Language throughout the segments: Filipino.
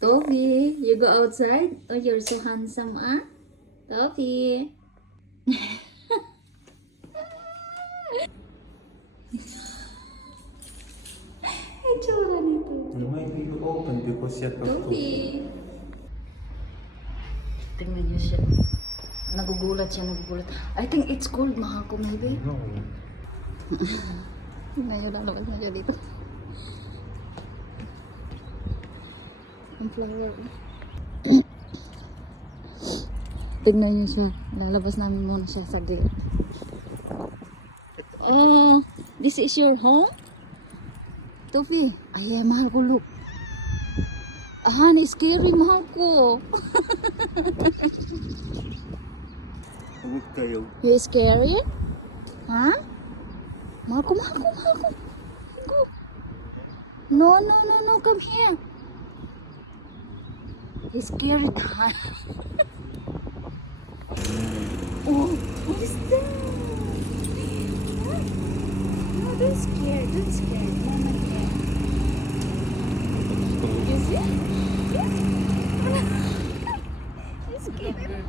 Toby, you go outside? Oh, you're so handsome, ah? Toby. Ay, tsura nito. Maybe you open because you have to. Toby. Tingnan niyo siya. Nagugulat siya, nagugulat. I think it's cold, mahal ko, maybe. No. Ngayon, lalabas na siya dito. Ang flower. Tignan niyo siya. Lalabas namin muna siya sa gate. Oh, this is your home? Tofi, ay, mahal ko, look. It's scary, mahal ko. Huwag kayo. You scary? Huh? Mahal ko, mahal ko, mahal ko. Go. No, no, no, no, come here. He's scared. Oh, what is that? Huh? No, don't scare, don't scare. Mama here. You see? He's scared.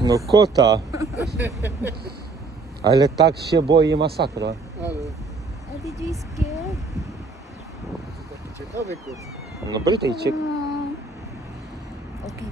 No kota. Ale tak się boi masakra. Oh, did you scare? No Brytyjczyk. Okay.